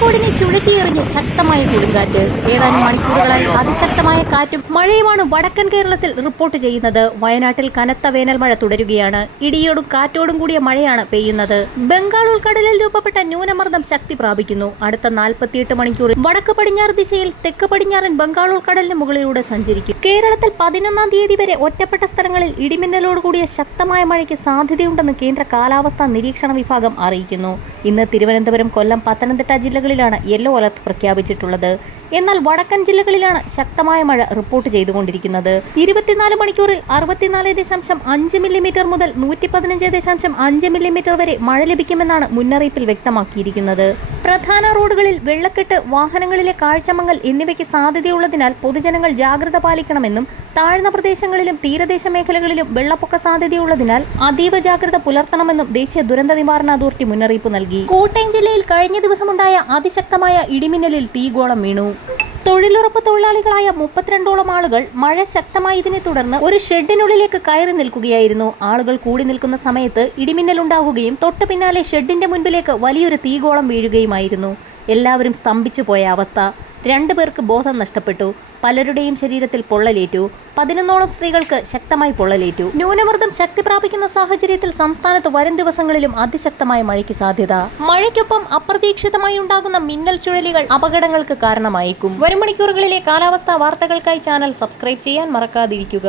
കോഴിക്കോടിനെ ചുഴറ്റിയെറിഞ്ഞ് ശക്തമായ കൊടുങ്കാറ്റ്. ഏതാനും മണിക്കൂറുകളായി അതിശക്തമായ കാറ്റും മഴയുമാണ് വടക്കൻ കേരളത്തിൽ റിപ്പോർട്ട് ചെയ്യുന്നത്. വയനാട്ടിൽ കനത്ത വേനൽ മഴ തുടരുകയാണ്. ഇടിയോടും കാറ്റോടും കൂടിയ മഴയാണ് പെയ്യുന്നത്. ബംഗാൾ ഉൾക്കടലിൽ രൂപപ്പെട്ട ന്യൂനമർദ്ദം ശക്തി പ്രാപിക്കുന്നു. അടുത്ത 48 മണിക്കൂറിൽ വടക്ക് പടിഞ്ഞാറ് ദിശയിൽ തെക്ക് പടിഞ്ഞാറൻ ബംഗാൾ ഉൾക്കടലിന് മുകളിലൂടെ സഞ്ചരിക്കും. കേരളത്തിൽ 11-ാം തീയതി വരെ ഒറ്റപ്പെട്ട സ്ഥലങ്ങളിൽ ഇടിമിന്നലോടുകൂടിയ ശക്തമായ മഴയ്ക്ക് സാധ്യതയുണ്ടെന്ന് കേന്ദ്ര കാലാവസ്ഥാ നിരീക്ഷണ വിഭാഗം അറിയിക്കുന്നു. ഇന്ന് തിരുവനന്തപുരം, കൊല്ലം, പത്തനംതിട്ട ജില്ലകളിലാണ് യെല്ലോ അലർട്ട് പ്രഖ്യാപിച്ചിട്ടുള്ളത്. എന്നാൽ വടക്കൻ ജില്ലകളിലാണ് ശക്തമായ മഴ റിപ്പോർട്ട് ചെയ്തുകൊണ്ടിരിക്കുന്നത്. 24 മണിക്കൂറിൽ 64.5 മില്ലിമീറ്റർ മുതൽ 115.5 മില്ലിമീറ്റർ വരെ മഴ ലഭിക്കുമെന്നാണ് മുന്നറിയിപ്പിൽ വ്യക്തമാക്കിയിരിക്കുന്നത്. പ്രധാന റോഡുകളിൽ വെള്ളക്കെട്ട്, വാഹനങ്ങളിലെ കാഴ്ചമങ്ങൽ എന്നിവയ്ക്ക് സാധ്യതയുള്ളതിനാൽ പൊതുജനങ്ങൾ ജാഗ്രത പാലിക്കണമെന്നും താഴ്ന്ന പ്രദേശങ്ങളിലും തീരദേശ മേഖലകളിലും വെള്ളപ്പൊക്ക സാധ്യതയുള്ളതിനാൽ അതീവ ജാഗ്രത പുലർത്തണമെന്നും ദേശീയ ദുരന്ത നിവാരണ അതോറിറ്റി മുന്നറിയിപ്പ് നൽകി. കോട്ടയം ജില്ലയിൽ കഴിഞ്ഞ ദിവസമുണ്ടായ അതിശക്തമായ ഇടിമിന്നലിൽ തീഗോളം വീണു. തൊഴിലുറപ്പ് തൊഴിലാളികളായ 32ഓളം ആളുകൾ മഴ ശക്തമായതിനെ തുടർന്ന് ഒരു ഷെഡിനുള്ളിലേക്ക് കയറി നിൽക്കുകയായിരുന്നു. ആളുകൾ കൂടി നിൽക്കുന്ന സമയത്ത് ഇടിമിന്നലുണ്ടാവുകയും തൊട്ടു പിന്നാലെ ഷെഡിന്റെ മുൻപിലേക്ക് വലിയൊരു തീഗോളം വീഴുകയുമായിരുന്നു. എല്ലാവരും സ്തംഭിച്ചു പോയ അവസ്ഥ. 2 പേർക്ക് ബോധം നഷ്ടപ്പെട്ടു. പലരുടെയും ശരീരത്തിൽ പൊള്ളലേറ്റു. 11ഓളം സ്ത്രീകൾക്ക് ശക്തമായി പൊള്ളലേറ്റു. ന്യൂനമർദ്ദം ശക്തി പ്രാപിക്കുന്ന സാഹചര്യത്തിൽ സംസ്ഥാനത്ത് വരും ദിവസങ്ങളിലും അതിശക്തമായ മഴയ്ക്ക് സാധ്യത. മഴയ്ക്കൊപ്പം അപ്രതീക്ഷിതമായി ഉണ്ടാകുന്ന മിന്നൽ ചുഴലികൾ അപകടങ്ങൾക്ക് കാരണമായേക്കും. വരും മണിക്കൂറുകളിലെ കാലാവസ്ഥാ വാർത്തകൾക്കായി ചാനൽ സബ്സ്ക്രൈബ് ചെയ്യാൻ മറക്കാതിരിക്കുക.